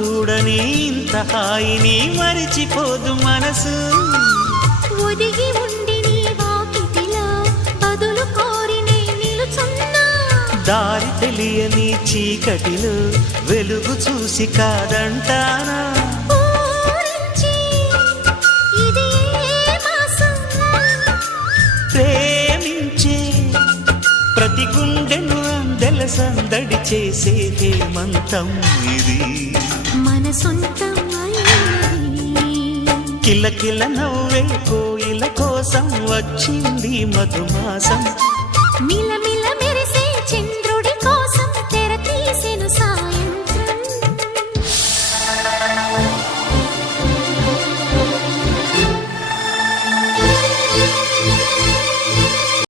చూడని ఇంత హాయిని మరిచిపోదు మనసు. ఒదిగి ఉండి నీ వాకిటిలో బదులు కోరి నే నిలుచున్నా. దారి తెలియని చీకటిలో వెలుగు చూసి కాదంటానా. ఊరించి ఇది ఏ మాసం? ప్రేమించే ప్రతి గుండెను అందెల సందడి చేసే హేమంతం ఇది. మన సొంతం అయ్యింది. కిలకిల నవ్వే కోయిల కోసం వచ్చింది మధుమాసం. మిలమిల